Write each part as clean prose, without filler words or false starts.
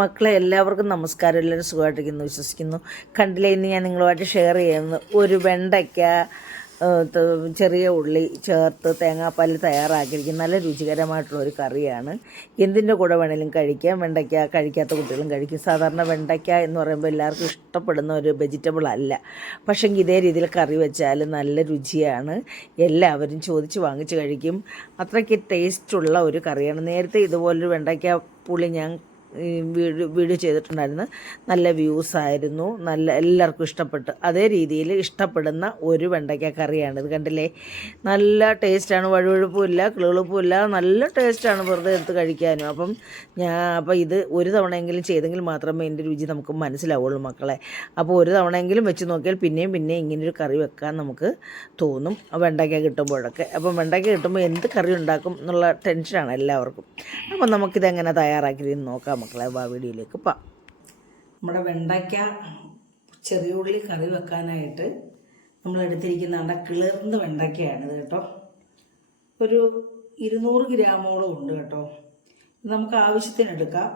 മക്കളെ എല്ലാവർക്കും നമസ്കാരം. എല്ലാവരും സുഖമായിട്ടിരിക്കുന്നു വിശ്വസിക്കുന്നു. കണ്ടില്ലേ, ഇന്ന് ഞാൻ നിങ്ങളുമായിട്ട് ഷെയർ ചെയ്യുന്നു ഒരു വെണ്ടയ്ക്ക ചെറിയ ഉള്ളി ചേർത്ത് തേങ്ങാപ്പാൽ തയ്യാറാക്കിയിരിക്കുന്ന നല്ല രുചികരമായിട്ടുള്ളൊരു കറിയാണ്. എന്തിൻ്റെ കൂടെ വേണമെങ്കിലും കഴിക്കാം. വെണ്ടയ്ക്ക കഴിക്കാത്ത കുട്ടികളും കഴിക്കും. സാധാരണ വെണ്ടയ്ക്ക എന്ന് പറയുമ്പോൾ എല്ലാവർക്കും ഇഷ്ടപ്പെടുന്ന ഒരു വെജിറ്റബിൾ അല്ല. പക്ഷേ ഇതേ രീതിയിൽ കറി വെച്ചാൽ നല്ല രുചിയാണ്. എല്ലാവരും ചോദിച്ച് വാങ്ങിച്ച് കഴിക്കും. അത്രയ്ക്ക് ടേസ്റ്റുള്ള ഒരു കറിയാണ്. നേരത്തെ ഇതുപോലൊരു വെണ്ടയ്ക്ക പുളി ഞാൻ വീഡിയോ ചെയ്തിട്ടുണ്ടായിരുന്നു. നല്ല വ്യൂസായിരുന്നു. നല്ല എല്ലാവർക്കും ഇഷ്ടപ്പെട്ടു. അതേ രീതിയിൽ ഇഷ്ടപ്പെടുന്ന ഒരു വെണ്ടയ്ക്ക കറിയാണ് ഇത്. കണ്ടില്ലേ, നല്ല ടേസ്റ്റാണ്. വഴുവഴുപ്പുമില്ല, കിളുകിളുപ്പുമില്ല, നല്ല ടേസ്റ്റാണ് വെറുതെ എടുത്ത് കഴിക്കാനും. അപ്പോൾ ഇത് ഒരു തവണയെങ്കിലും ചെയ്തെങ്കിൽ മാത്രമേ ഇതിൻ്റെ രുചി നമുക്ക് മനസ്സിലാവുള്ളൂ മക്കളെ. അപ്പോൾ ഒരു തവണയെങ്കിലും വെച്ച് നോക്കിയാൽ പിന്നെയും ഇങ്ങനൊരു കറി വെക്കാൻ നമുക്ക് തോന്നും വെണ്ടയ്ക്ക കിട്ടുമ്പോഴൊക്കെ. അപ്പം വെണ്ടയ്ക്ക കിട്ടുമ്പോൾ എന്ത് കറി ഉണ്ടാക്കും എന്നുള്ള ടെൻഷനാണ് എല്ലാവർക്കും. അപ്പം നമുക്കിതെങ്ങനെ തയ്യാറാക്കിയിരുന്ന് നോക്കാം മക്കളെ. വീഡിയോയിലേക്ക് പോകാം. നമ്മുടെ വെണ്ടയ്ക്ക ചെറിയ ഉള്ളി കറി വെക്കാനായിട്ട് നമ്മൾ എടുത്തിരിക്കുന്നതാണ് കിളിർന്ന വെണ്ടയ്ക്കയാണിത് കേട്ടോ. ഒരു 200 ഗ്രാമോളം ഉണ്ട് കേട്ടോ. ഇത് നമുക്ക് ആവശ്യത്തിന് എടുക്കാം.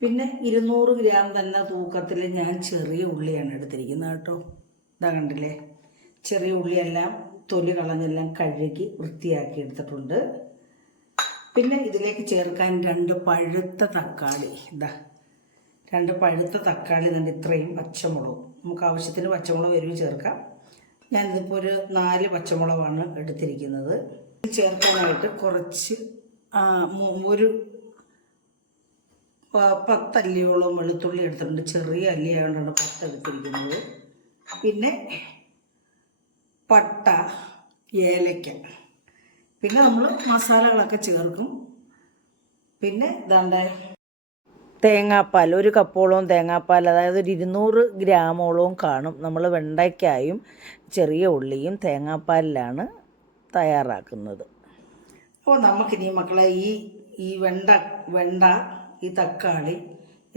പിന്നെ 200 ഗ്രാം തന്നെ തൂക്കത്തിൽ ഞാൻ ചെറിയ ഉള്ളിയാണ് എടുത്തിരിക്കുന്നത് കേട്ടോ. ഇതാ കണ്ടില്ലേ, ചെറിയ ഉള്ളിയെല്ലാം തൊലി കളഞ്ഞെല്ലാം കഴുകി വൃത്തിയാക്കി എടുത്തിട്ടുണ്ട്. പിന്നെ ഇതിലേക്ക് ചേർക്കാൻ 2 പഴുത്ത തക്കാളി. ഇതാ 2 പഴുത്ത തക്കാളി തന്നെ, ഇത്രയും പച്ചമുളകും. നമുക്ക് ആവശ്യത്തിന് പച്ചമുളക് എരിവ് ചേർക്കാം. ഞാനിതിപ്പോൾ ഒരു 4 പച്ചമുളകാണ് എടുത്തിരിക്കുന്നത്. ചേർക്കാനായിട്ട് കുറച്ച് ഒരു 10 അല്ലിയോളം വെളുത്തുള്ളി എടുത്തിട്ടുണ്ട്. ചെറിയ അല്ലിയായതുകൊണ്ടാണ് 10 എടുത്തിരിക്കുന്നത്. പിന്നെ പട്ട, ഏലക്ക, പിന്നെ നമ്മൾ മസാലകളൊക്കെ ചേർക്കും. പിന്നെ ഇതാണ്ട് തേങ്ങാപ്പാൽ, 1 കപ്പോളവും തേങ്ങാപ്പാൽ, അതായത് ഒരു 200 ഗ്രാമോളവും കാണും. നമ്മൾ വെണ്ടയ്ക്കായും ചെറിയ ഉള്ളിയും തേങ്ങാപ്പാലിലാണ് തയ്യാറാക്കുന്നത്. അപ്പോൾ നമുക്കിനി മക്കളെ ഈ വെണ്ട ഈ തക്കാളി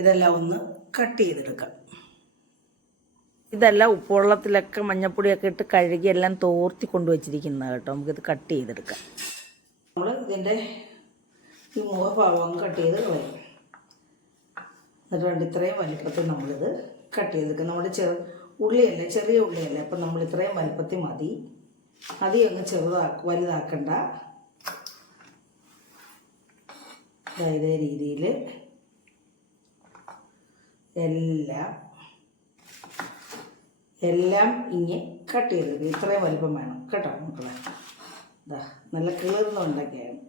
ഇതെല്ലാം ഒന്ന് കട്ട് ചെയ്തെടുക്കാം. ഇതെല്ലാം ഉപ്പുവെള്ളത്തിലൊക്കെ മഞ്ഞപ്പൊടിയൊക്കെ ഇട്ട് കഴുകി എല്ലാം തോർത്തി കൊണ്ടുവച്ചിരിക്കുന്നത് കേട്ടോ. നമുക്കിത് കട്ട് ചെയ്തെടുക്കാം. നമ്മൾ ഇതിൻ്റെ ഈ മുഖഭാഗം കട്ട് ചെയ്ത് കളയും. എന്നിട്ട് ഇത്രയും വലിപ്പത്തിൽ നമ്മളിത് കട്ട് ചെയ്തെടുക്കാം. നമ്മുടെ ഉള്ളിയല്ലേ, ചെറിയ ഉള്ളിയല്ലേ, അപ്പം നമ്മൾ ഇത്രയും വലിപ്പത്തിൽ മതി. അധികം അങ്ങ് വലുതാക്കണ്ട. ഇതേ രീതിയിൽ എല്ലാം ഇങ്ങനെ കട്ട് ചെയ്തെടുക്കും. ഇത്രയും വലിപ്പം വേണം കേട്ടോ മക്കളെ. ഇതാ നല്ല കിളിർന്ന വെണ്ടയ്ക്കയാണ്.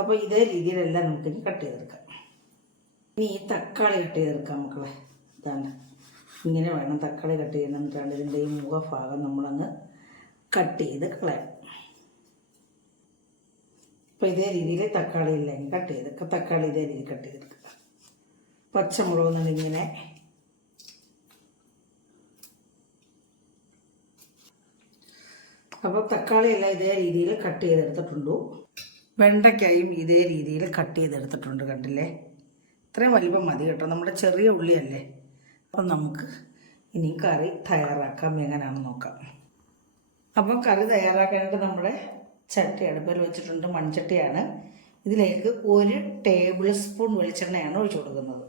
അപ്പോൾ ഇതേ രീതിയിലെല്ലാം നമുക്കിനി കട്ട് ചെയ്തെടുക്കാം. ഇനി ഈ തക്കാളി കട്ട് ചെയ്തെടുക്കാം മക്കളെ. ഇതാണ് ഇങ്ങനെ വേണം തക്കാളി കട്ട് ചെയ്യണം. എന്നിട്ടാണ് ഇതിൻ്റെ ഈ മുഖഭാഗം നമ്മളങ്ങ് കട്ട് ചെയ്ത് കളയാം. അപ്പോൾ ഇതേ രീതിയിൽ തക്കാളി എല്ലാം കട്ട് ചെയ്തെടുക്കാം. തക്കാളി ഇതേ രീതിയിൽ കട്ട് ചെയ്തെടുക്കുക. പച്ചമുളക് എന്നിങ്ങനെ അപ്പോൾ തക്കാളിയെല്ലാം ഇതേ രീതിയിൽ കട്ട് ചെയ്തെടുത്തിട്ടുണ്ട്. വെണ്ടയ്ക്കായും ഇതേ രീതിയിൽ കട്ട് ചെയ്തെടുത്തിട്ടുണ്ട്. കണ്ടില്ലേ, ഇത്രയും വലിപ്പം മതി കേട്ടോ. നമ്മുടെ ചെറിയ ഉള്ളിയല്ലേ. അപ്പം നമുക്ക് ഇനി കറി തയ്യാറാക്കാം. എങ്ങനെയാണെന്ന് നോക്കാം. അപ്പം കറി തയ്യാറാക്കാനായിട്ട് നമ്മുടെ ചട്ടി അടുപ്പിൽ വെച്ചിട്ടുണ്ട്. മൺചട്ടിയാണ്. ഇതിലേക്ക് 1 ടേബിൾ സ്പൂൺ വെളിച്ചെണ്ണയാണ് ഒഴിച്ചു കൊടുക്കുന്നത്.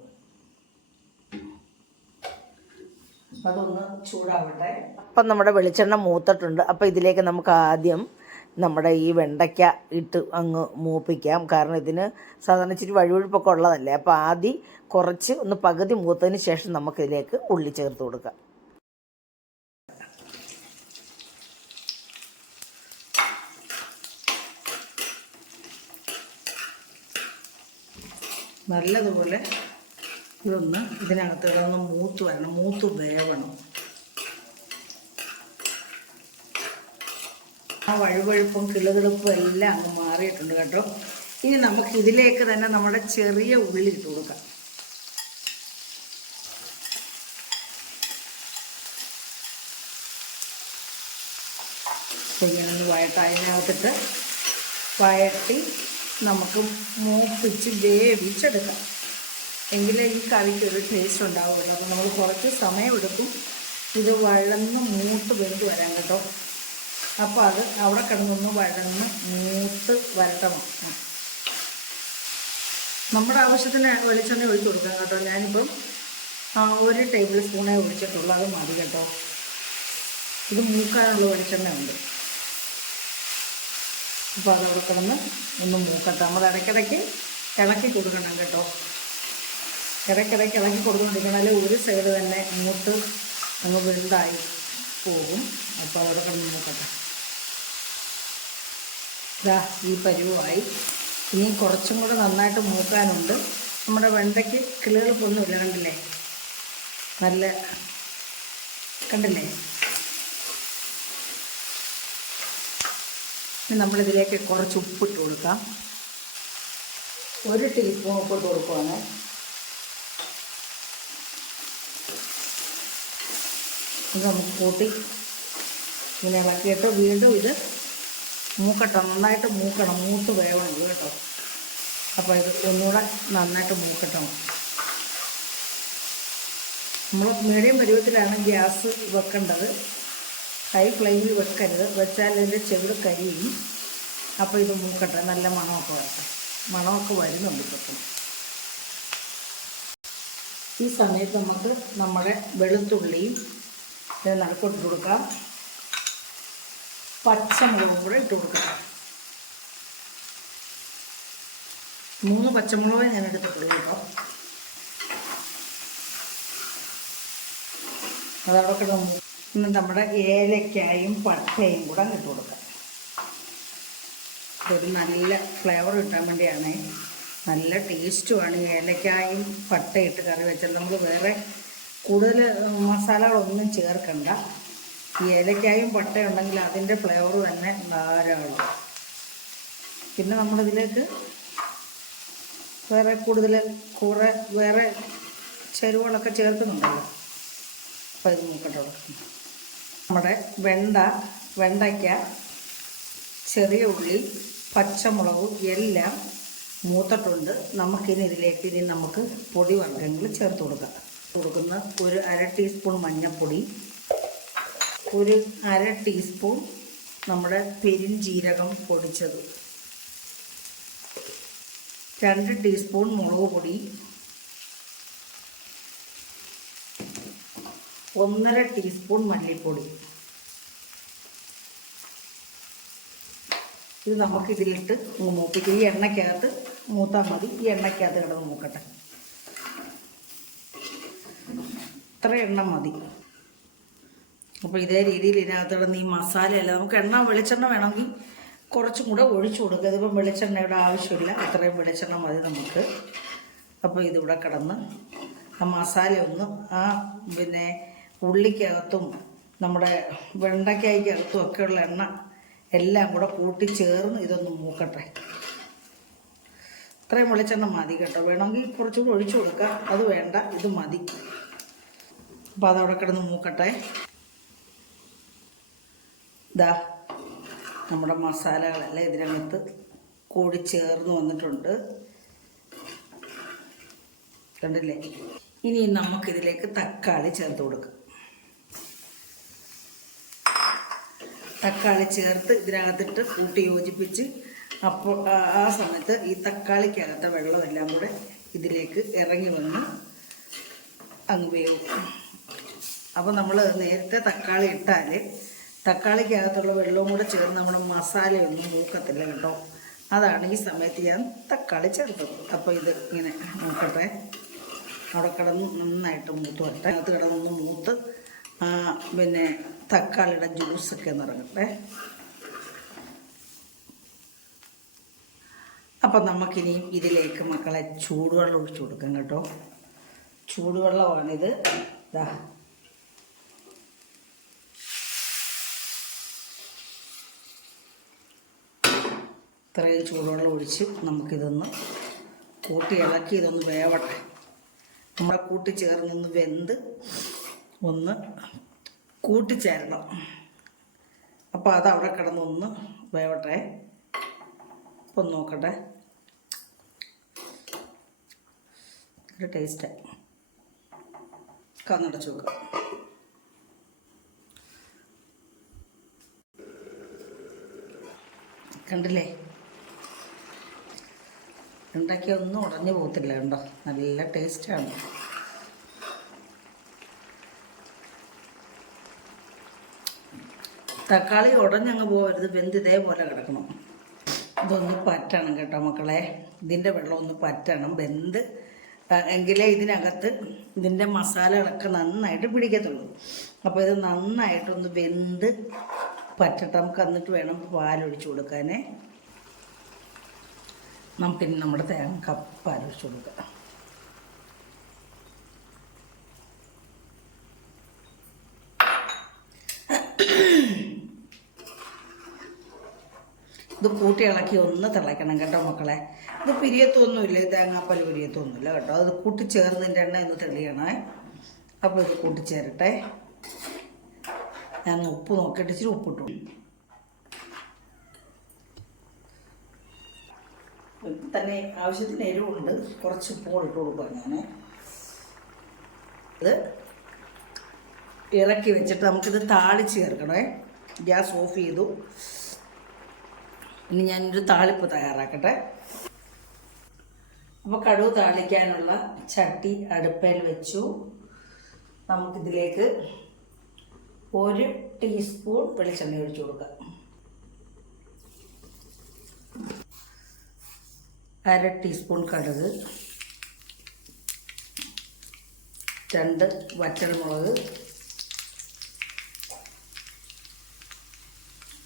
അതൊന്ന് ചൂടാവട്ടെ. അപ്പം നമ്മുടെ വെളിച്ചെണ്ണ മൂത്തിട്ടുണ്ട്. അപ്പം ഇതിലേക്ക് നമുക്ക് ആദ്യം നമ്മുടെ ഈ വെണ്ടയ്ക്ക ഇട്ട് അങ്ങ് മൂപ്പിക്കാം. കാരണം ഇതിന് സാധാരണ ഇച്ചിരി വഴുവഴുപ്പൊക്കെ ഉള്ളതല്ലേ. അപ്പോൾ ആദ്യം കുറച്ച് ഒന്ന് പകുതി മൂത്തതിന് ശേഷം നമുക്കിതിലേക്ക് ഉള്ളി ചേർത്ത് കൊടുക്കാം. നല്ലതുപോലെ ഇതിനകത്ത് മൂത്ത് വരണം, മൂത്ത് വേവണം. ആ വഴുവഴുപ്പും കിളുകിളുപ്പും എല്ലാം അങ്ങ് മാറിയിട്ടുണ്ട് കേട്ടോ. ഇനി നമുക്ക് ഇതിലേക്ക് തന്നെ നമ്മുടെ ചെറിയ ഉള്ളി ഇട്ട് കൊടുക്കാം. ഇങ്ങനൊന്ന് അതിനകത്തിട്ട് വഴട്ടി നമുക്ക് മൂപ്പിച്ച് വേവിച്ചെടുക്കാം. എങ്കിലേ ഈ കറിക്ക് ഒരു ടേസ്റ്റ് ഉണ്ടാവുള്ളൂ. അപ്പോൾ നമ്മൾ കുറച്ച് സമയമെടുക്കും ഇത് വഴന്ന് മൂത്ത് വെന്ത് വരാൻ കേട്ടോ. അപ്പോൾ അത് അവിടെ കിടന്നൊന്ന് വഴന്ന് മൂത്ത് വരട്ടണം. നമ്മുടെ ആവശ്യത്തിന് വെളിച്ചെണ്ണ ഒഴിച്ച് കൊടുക്കാം കേട്ടോ. ഞാനിപ്പം 1 ടേബിൾ സ്പൂണേ ഒഴിച്ചിട്ടുള്ളൂ, അത് മതി കേട്ടോ. ഇത് മൂക്കാനുള്ള വെളിച്ചെണ്ണ ഉണ്ട്. അപ്പോൾ അതവിടെ കിടന്ന് ഒന്ന് മൂക്കട്ടെ. നമ്മൾ ഇടയ്ക്കിടയ്ക്ക് ഇളക്കി കൊടുക്കണം കേട്ടോ. ഇടയ്ക്കിടയ്ക്ക് ഇളക്കി കൊടുത്തുകൊണ്ടിരിക്കണമെങ്കിൽ ഒരു സൈഡ് തന്നെ മൂത്ത് അങ്ങ് വെന്തായി പോകും. അപ്പോൾ അതവിടെ കിടന്ന് മൂക്കട്ടെ. ഇതാ ഈ പരുവമായി. ഇനി കുറച്ചും കൂടെ നന്നായിട്ട് മൂക്കാനുണ്ട്. നമ്മുടെ വെണ്ടയ്ക്ക് കിളുകിളപ്പൊന്നുമില്ല, കണ്ടില്ലേ? നല്ല കണ്ടില്ലേ? ഇനി നമ്മളിതിലേക്ക് കുറച്ച് ഉപ്പിട്ട് കൊടുക്കാം. 1 ടീസ്പൂൺ ഉപ്പിട്ട് കൊടുക്കുവാണ്. ഇത് നമുക്ക് കൂട്ടി ഇങ്ങനെ ഇളക്കിയിട്ട് വീണ്ടും ഇത് മൂക്കട്ടെ. നന്നായിട്ട് മൂക്കണം, മൂത്ത് വേവണം ഇത് കേട്ടോ. അപ്പോൾ ഇത് ഒന്നുകൂടെ നന്നായിട്ട് മൂക്കട്ടെ. നമ്മൾ മീഡിയം പരുവത്തിലാണ് ഗ്യാസ് വെക്കേണ്ടത്. ഹൈ ഫ്ലെയിമിൽ വെക്കരുത്, വെച്ചാൽ ഇതിൻ്റെ ചെവിട് കരിയും. അപ്പോൾ ഇത് മൂക്കട്ടെ, നല്ല മണമൊക്കെ വരട്ടെ. മണമൊക്കെ വരുന്നുണ്ട് ഇപ്പം. ഈ സമയത്ത് നമുക്ക് നമ്മുടെ വെളുത്തുള്ളിയും ഇത് നടുക്കൊട്ട് കൊടുക്കാം. പച്ചമുളകും കൂടെ ഇട്ട് കൊടുക്കാം. 3 പച്ചമുളക് ഞാൻ എടുത്തിട്ടുള്ളൂ കേട്ടോ. അതവിടെ കിടന്നു. പിന്നെ നമ്മുടെ ഏലക്കായും പട്ടയും കൂടെ ഇട്ട് കൊടുക്കാം. ഇതൊരു നല്ല ഫ്ലേവർ കിട്ടാൻ വേണ്ടിയാണ്. നല്ല ടേസ്റ്റുമാണ് ഏലക്കായും പട്ടയിട്ട് കറി വെച്ചാൽ. നമ്മൾ വേറെ കൂടുതൽ മസാലകളൊന്നും ചേർക്കണ്ട. ഈ ഏലക്കായും പട്ടയും ഉണ്ടെങ്കിൽ അതിൻ്റെ ഫ്ലേവർ തന്നെ ധാരാളം. പിന്നെ നമ്മളിതിലേക്ക് വേറെ കുറേ വേറെ ചേരുവകളൊക്കെ ചേർക്കുന്നുണ്ടല്ലോ. അപ്പോൾ ഇത് നോക്കട്ടെ. നമ്മുടെ വെണ്ടയ്ക്ക, ചെറിയ ഉള്ളി, പച്ചമുളകും എല്ലാം മൂത്തിട്ടുണ്ട്. നമുക്കിനി ഇതിലേക്ക് നമുക്ക് പൊടി വർഗ്ഗങ്ങൾ ചേർത്ത് കൊടുക്കുന്ന ഒരു 1/2 ടീസ്പൂൺ മഞ്ഞൾപ്പൊടി, ഒരു 1/2 ടീസ്പൂൺ നമ്മുടെ പെരുംജീരകം പൊടിച്ചത്, 2 ടീസ്പൂൺ മുളക് പൊടി, 1/2 ടീസ്പൂൺ മല്ലിപ്പൊടി. ഇത് നമുക്കിതിലിട്ട് മൂപ്പിക്കും. ഈ എണ്ണയ്ക്കകത്ത് മൂത്താൽ മതി. ഈ എണ്ണയ്ക്കകത്ത് കിടന്ന് മൂക്കട്ടെ. ഇത്ര എണ്ണ മതി. അപ്പോൾ ഇതേ രീതിയിൽ ഇതിനകത്ത് കിടന്ന് ഈ മസാലയല്ല, നമുക്ക് വെളിച്ചെണ്ണ വേണമെങ്കിൽ കുറച്ചും കൂടെ ഒഴിച്ചു കൊടുക്കുക. ഇതിപ്പം വെളിച്ചെണ്ണയുടെ ആവശ്യമില്ല, അത്രയും വെളിച്ചെണ്ണ മതി നമുക്ക്. അപ്പോൾ ഇതിവിടെ കിടന്ന് ആ മസാലയൊന്ന് പിന്നെ ഉള്ളിക്കകത്തും നമ്മുടെ വെണ്ടയ്ക്കകത്തും ഒക്കെയുള്ള എണ്ണ എല്ലാം കൂടെ കൂട്ടിച്ചേർന്ന് ഇതൊന്ന് മൂക്കട്ടെ. ഇത്രയും വെളിച്ചെണ്ണ മതി കേട്ടോ. വേണമെങ്കിൽ കുറച്ചുകൂടി ഒഴിച്ചു കൊടുക്കാം, അത് വേണ്ട, ഇത് മതി. അപ്പോൾ അതവിടെ കിടന്ന് മൂക്കട്ടെ. ഇതാ നമ്മുടെ മസാലകളെല്ലാം ഇതിനകത്ത് കൂടി ചേർന്ന് വന്നിട്ടുണ്ട്, കണ്ടില്ലേ? ഇനി നമുക്കിതിലേക്ക് തക്കാളി ചേർത്ത് കൊടുക്കാം. തക്കാളി ചേർത്ത് ഇതിനകത്തിട്ട് കൂട്ടി യോജിപ്പിച്ച്, അപ്പോൾ ആ സമയത്ത് ഈ തക്കാളിക്കകത്തെ വെള്ളമെല്ലാം കൂടെ ഇതിലേക്ക് ഇറങ്ങി വന്ന് അങ്ങ് വേവും. അപ്പോൾ നമ്മൾ നേരത്തെ തക്കാളി ഇട്ടാൽ തക്കാളിക്കകത്തുള്ള വെള്ളവും കൂടെ ചേർന്ന് നമ്മുടെ മസാലയൊന്നും മൂക്കത്തില്ല കേട്ടോ. അതാണ് ഈ സമയത്ത് ഞാൻ തക്കാളി ചേർത്തത്. അപ്പോൾ ഇത് ഇങ്ങനെ നോക്കട്ടെ. അവിടെ കിടന്ന് നന്നായിട്ട് മൂത്ത് വരട്ടെ. അതിനകത്ത് കിടന്നൊന്ന് മൂത്ത് പിന്നെ തക്കാളിയുടെ ജ്യൂസൊക്കെ നിറങ്ങട്ടെ. അപ്പം നമുക്കിനിയും ഇതിലേക്ക് മക്കളെ ചൂടുവെള്ളം ഒഴിച്ചു കൊടുക്കാം കേട്ടോ. ചൂടുവെള്ളമാണിത്. ഇതാ ഇത്രയും ചൂടുവെള്ളം ഒഴിച്ച് നമുക്കിതൊന്ന് കൂട്ടി ഇളക്കി ഇതൊന്ന് വേവട്ടെ. നമ്മളെ കൂട്ടിച്ചേർന്നൊന്ന് വെന്ത് ഒന്ന് കൂട്ടിച്ചേരണം. അപ്പോൾ അതവിടെ കിടന്നൊന്ന് വേവട്ടെ. അപ്പം ഒന്ന് നോക്കട്ടെ. ഒരു ടേസ്റ്റ് കണ്ണടച്ച് വെക്കാം. കണ്ടില്ലേ, ഉണ്ടാക്കിയാൽ ഒന്നും ഉടഞ്ഞു പോകത്തില്ല കേട്ടോ, നല്ല ടേസ്റ്റാണ്. തക്കാളി ഉടഞ്ഞങ്ങ് പോകരുത്, വെന്ത് ഇതേപോലെ കിടക്കണം. ഇതൊന്ന് പറ്റണം കേട്ടോ മക്കളെ, ഇതിൻ്റെ വെള്ളം ഒന്ന് പറ്റണം, വെന്ത് എങ്കിലേ ഇതിനകത്ത് ഇതിൻ്റെ മസാലകളൊക്കെ നന്നായിട്ട് പിടിക്കത്തുള്ളൂ. അപ്പോൾ ഇത് നന്നായിട്ടൊന്ന് വെന്ത് പറ്റട്ടെ. നമുക്ക് എന്നിട്ട് വേണം പാലൊഴിച്ച് കൊടുക്കാനേ. നമുക്കിനി നമ്മുടെ തേങ്ങ പാലൊഴിച്ച് കൊടുക്കാം. ഇത് കൂട്ടി ഇളക്കി ഒന്ന് തിളയ്ക്കണം കേട്ടോ മക്കളെ. ഇത് പിരിയത്തൊന്നുമില്ല, തേങ്ങാപ്പാൽ പിരിയത്തൊന്നുമില്ല കേട്ടോ. അത് കൂട്ടിച്ചേർന്നതിൻ്റെ എണ്ണ ഒന്ന് തെളിയണേ. അപ്പോൾ ഇത് കൂട്ടിച്ചേരട്ടെ. ഞാൻ ഉപ്പ് നോക്കിയിട്ട് ഇച്ചിരി ഉപ്പിട്ടു. തന്നെ ആവശ്യത്തിന് എരിവുണ്ട്, കുറച്ച് ഉപ്പ് ഇട്ട് കൊടുക്കുക. ഞാൻ ഇത് ഇറക്കി വെച്ചിട്ട് നമുക്കിത് താളിച്ച് ചേർക്കണേ. ഗ്യാസ് ഓഫ് ചെയ്തു. ഇനി ഞാനൊരു താളിപ്പ് തയ്യാറാക്കട്ടെ. അപ്പോൾ കടുക് താളിക്കാനുള്ള ചട്ടി അടുപ്പയിൽ വെച്ചു. നമുക്കിതിലേക്ക് 1 ടീസ്പൂൺ വെളിച്ചെണ്ണ ഒഴിച്ചു കൊടുക്കാം. 1/2 ടീസ്പൂൺ കടുക്, 2 വറ്റൽമുളക്,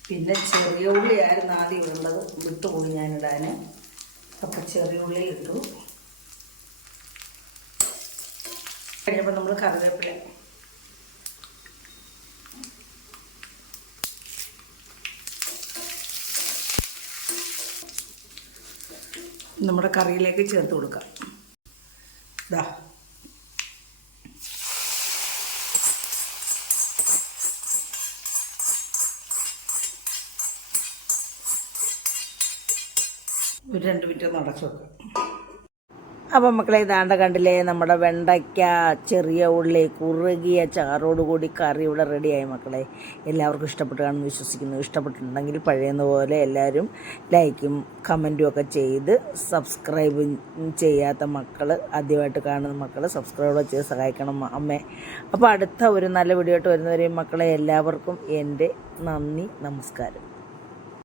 പിന്നെ ചെറിയ ഉള്ളിയായിരുന്നു ആദ്യം ഇടുന്നത്, വിട്ടുപോയി ഞാനിടാൻ. അപ്പം ചെറിയ ഉള്ളി ഇട്ടു. കഴിഞ്ഞപ്പോൾ നമ്മൾ കറിവേപ്പില, നമ്മുടെ കറിയിലേക്ക് ചേർത്ത് കൊടുക്കാം. ഇതാ ഒരു 2 മിനിറ്റ് ഒന്ന് അടച്ചു വെക്കാം. അപ്പം മക്കളെ ഇതാണ്ട കണ്ടില്ലേ, നമ്മുടെ വെണ്ടയ്ക്ക ചെറിയ ഉള്ളി കുറുകിയ ചാറോടുകൂടി കറി ഇവിടെ റെഡിയായി മക്കളെ. എല്ലാവർക്കും ഇഷ്ടപ്പെട്ടു കാണുമെന്ന് വിശ്വസിക്കുന്നു. ഇഷ്ടപ്പെട്ടിട്ടുണ്ടെങ്കിൽ പഴയതുപോലെ എല്ലാവരും ലൈക്കും കമൻറ്റും ഒക്കെ ചെയ്ത്, സബ്സ്ക്രൈബ് ചെയ്യാത്ത മക്കൾ, ആദ്യമായിട്ട് കാണുന്ന മക്കൾ സബ്സ്ക്രൈബ് ചെയ്ത് സഹായിക്കണം അമ്മേ. അപ്പോൾ അടുത്ത ഒരു നല്ല വീഡിയോ ആയിട്ട് വരുന്നവരെയും മക്കളെ എല്ലാവർക്കും എൻ്റെ നന്ദി, നമസ്കാരം.